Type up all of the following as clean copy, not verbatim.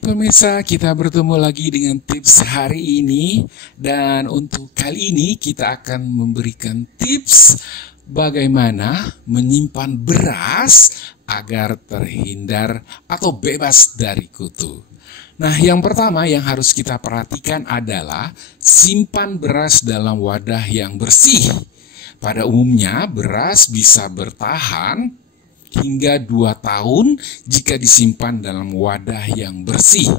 Baik pemirsa, kita bertemu lagi dengan tips hari ini. Dan untuk kali ini kita akan memberikan tips bagaimana menyimpan beras agar terhindar atau bebas dari kutu. Nah, yang pertama yang harus kita perhatikan adalah simpan beras dalam wadah yang bersih. Pada umumnya beras bisa bertahan hingga 2 tahun jika disimpan dalam wadah yang bersih.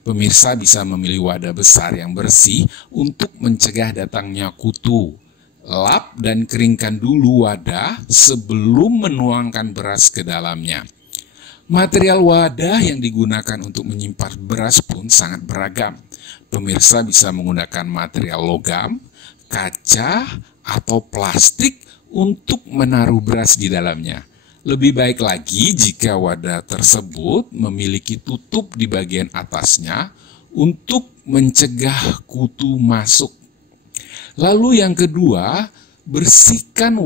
Pemirsa bisa memilih wadah besar yang bersih untuk mencegah datangnya kutu. Lap dan keringkan dulu wadah sebelum menuangkan beras ke dalamnya. Material wadah yang digunakan untuk menyimpan beras pun sangat beragam. Pemirsa bisa menggunakan material logam, kaca, atau plastik untuk menaruh beras di dalamnya. Lebih baik lagi jika wadah tersebut memiliki tutup di bagian atasnya untuk mencegah kutu masuk. Lalu yang kedua, bersihkan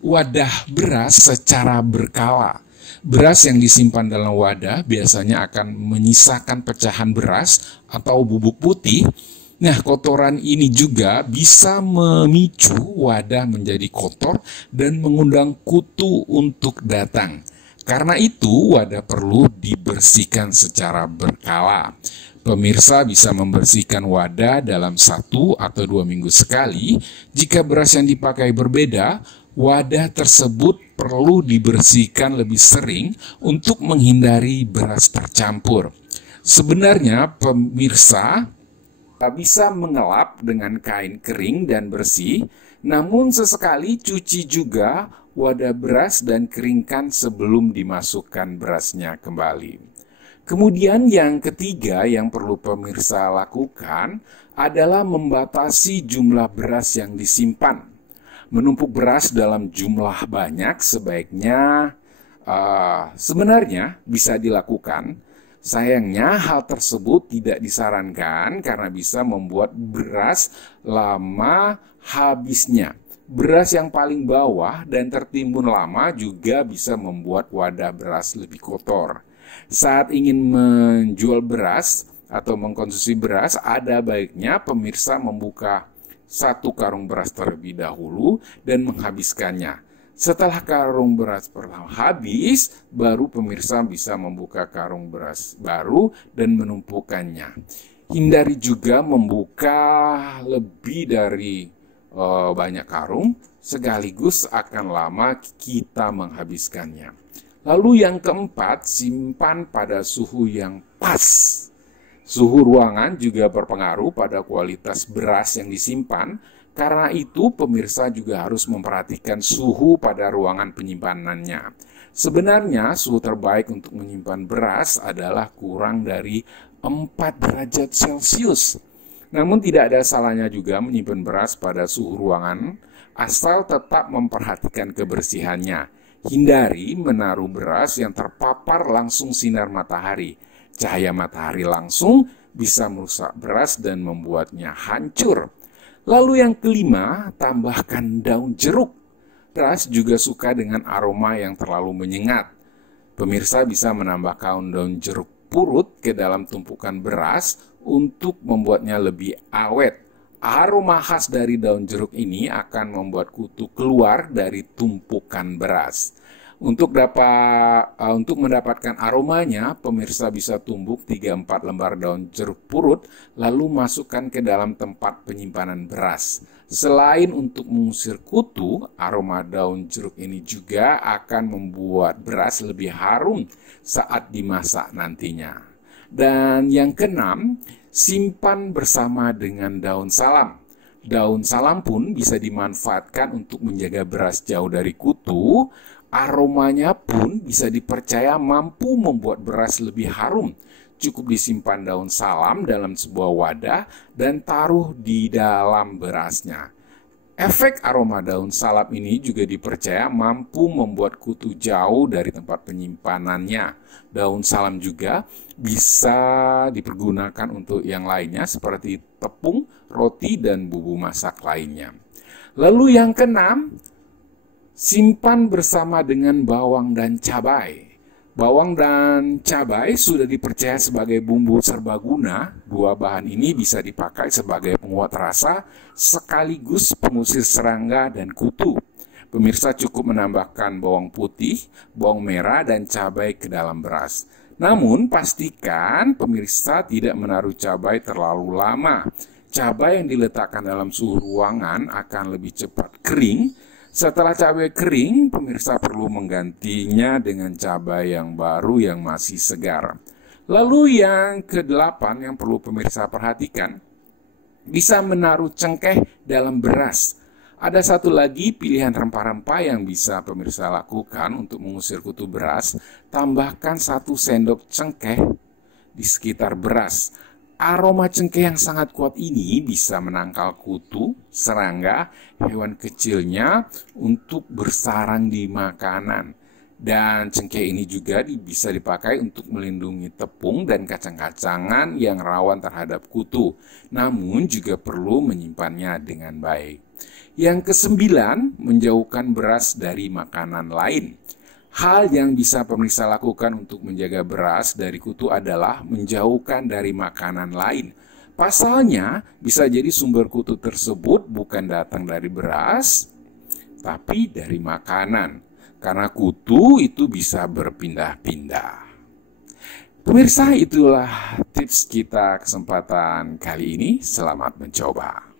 wadah beras secara berkala. Beras yang disimpan dalam wadah biasanya akan menyisakan pecahan beras atau bubuk putih. Nah, kotoran ini juga bisa memicu wadah menjadi kotor dan mengundang kutu untuk datang. Karena itu, wadah perlu dibersihkan secara berkala. Pemirsa bisa membersihkan wadah dalam 1 atau 2 minggu sekali. Jika beras yang dipakai berbeda, wadah tersebut perlu dibersihkan lebih sering untuk menghindari beras tercampur. Sebenarnya, pemirsa bisa mengelap dengan kain kering dan bersih, namun sesekali cuci juga wadah beras dan keringkan sebelum dimasukkan berasnya kembali. Kemudian yang ketiga yang perlu pemirsa lakukan adalah membatasi jumlah beras yang disimpan. Menumpuk beras dalam jumlah banyak sebaiknya sebenarnya bisa dilakukan. Sayangnya hal tersebut tidak disarankan karena bisa membuat beras lama habisnya. Beras yang paling bawah dan tertimbun lama juga bisa membuat wadah beras lebih kotor. Saat ingin menjual beras atau mengkonsumsi beras, ada baiknya pemirsa membuka 1 karung beras terlebih dahulu dan menghabiskannya. Setelah karung beras pertama habis, baru pemirsa bisa membuka karung beras baru dan menumpukannya. Hindari juga membuka lebih dari banyak karung, sekaligus akan lama kita menghabiskannya. Lalu yang keempat, simpan pada suhu yang pas. Suhu ruangan juga berpengaruh pada kualitas beras yang disimpan. Karena itu, pemirsa juga harus memperhatikan suhu pada ruangan penyimpanannya. Sebenarnya, suhu terbaik untuk menyimpan beras adalah kurang dari 4 derajat Celcius. Namun tidak ada salahnya juga menyimpan beras pada suhu ruangan, asal tetap memperhatikan kebersihannya. Hindari menaruh beras yang terpapar langsung sinar matahari. Cahaya matahari langsung bisa merusak beras dan membuatnya hancur. Lalu yang kelima, tambahkan daun jeruk. Beras juga suka dengan aroma yang terlalu menyengat. Pemirsa bisa menambahkan daun jeruk purut ke dalam tumpukan beras untuk membuatnya lebih awet. Aroma khas dari daun jeruk ini akan membuat kutu keluar dari tumpukan beras. Untuk mendapatkan aromanya, pemirsa bisa tumbuk 3-4 lembar daun jeruk purut, lalu masukkan ke dalam tempat penyimpanan beras. Selain untuk mengusir kutu, aroma daun jeruk ini juga akan membuat beras lebih harum saat dimasak nantinya. Dan yang keenam, simpan bersama dengan daun salam. Daun salam pun bisa dimanfaatkan untuk menjaga beras jauh dari kutu. Aromanya pun bisa dipercaya mampu membuat beras lebih harum. Cukup disimpan daun salam dalam sebuah wadah dan taruh di dalam berasnya. Efek aroma daun salam ini juga dipercaya mampu membuat kutu jauh dari tempat penyimpanannya. Daun salam juga bisa dipergunakan untuk yang lainnya seperti tepung, roti, dan bumbu masak lainnya. Lalu yang keenam, simpan bersama dengan bawang dan cabai. Bawang dan cabai sudah dipercaya sebagai bumbu serbaguna. Dua bahan ini bisa dipakai sebagai penguat rasa sekaligus pengusir serangga dan kutu. Pemirsa cukup menambahkan bawang putih, bawang merah, dan cabai ke dalam beras. Namun pastikan pemirsa tidak menaruh cabai terlalu lama. Cabai yang diletakkan dalam suhu ruangan akan lebih cepat kering. Setelah cabai kering, pemirsa perlu menggantinya dengan cabai yang baru yang masih segar. Lalu yang ke-8 yang perlu pemirsa perhatikan, bisa menaruh cengkeh dalam beras. Ada satu lagi pilihan rempah-rempah yang bisa pemirsa lakukan untuk mengusir kutu beras. Tambahkan 1 sendok cengkeh di sekitar beras. Aroma cengkeh yang sangat kuat ini bisa menangkal kutu, serangga, hewan kecilnya untuk bersarang di makanan. Dan cengkeh ini juga bisa dipakai untuk melindungi tepung dan kacang-kacangan yang rawan terhadap kutu. Namun juga perlu menyimpannya dengan baik. Yang ke-9, menjauhkan beras dari makanan lain. Hal yang bisa pemirsa lakukan untuk menjaga beras dari kutu adalah menjauhkan dari makanan lain. Pasalnya, bisa jadi sumber kutu tersebut bukan datang dari beras, tapi dari makanan. Karena kutu itu bisa berpindah-pindah. Pemirsa, itulah tips kita kesempatan kali ini. Selamat mencoba.